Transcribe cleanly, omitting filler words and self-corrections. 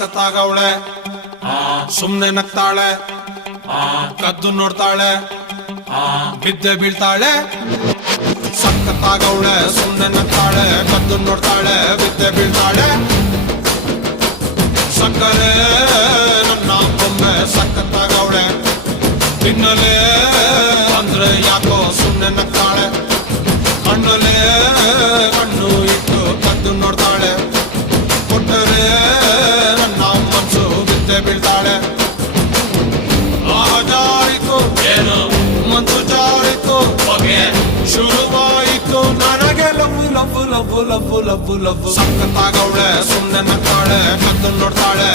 ಸಖತ್ತಾಗವಳೆ ಸುಮ್ನೆ ನಗ್ತಾಳೆ ಕದ್ದು ನೋಡ್ತಾಳೆ ಬಿದ್ದೆ ಬೀಳ್ತಾಳೆ ಸಖತ್ತಾಗವಳೆ ಸುಮ್ನೆ ನಗ್ತಾಳೆ ಕದ್ದು ನೋಡ್ತಾಳೆ ಬಿದ್ದೆ ಬೀಳ್ತಾಳೆ ಸಕ್ಕರೆ ನನ್ನ ಬೊಮ್ಮೆ ಸಖತ್ತಾಗವಳೆ ತಿನ್ನಲೇ ಅಂದ್ರೆ ಯಾಕೋ ಸುಮ್ನೆ ನಗ್ತಾಳೆ ಕಣ್ಣಲ್ಲೇ ಕಣ್ಣು ಇಟ್ಟು ಕದ್ದು ನೋಡ್ತಾಳೆ ಕೊಟ್ಟರೆ ನನ್ನ ಮನಸ್ಸು ಬಿದ್ದೆ ಬೀಳ್ತಾಳೆ ಜಾರಿತು ಏನು ಮನಸ್ಸು ಜಾರಿತು ಹೊಗೆ ಶುರುವಾಯಿತು ನನಗೆ love love love love love love ಸಖತ್ತಾಗವಳೆ ಸುಮ್ನೆ ನಗ್ತಾಳೆ ಕದ್ದು ನೋಡ್ತಾಳೆ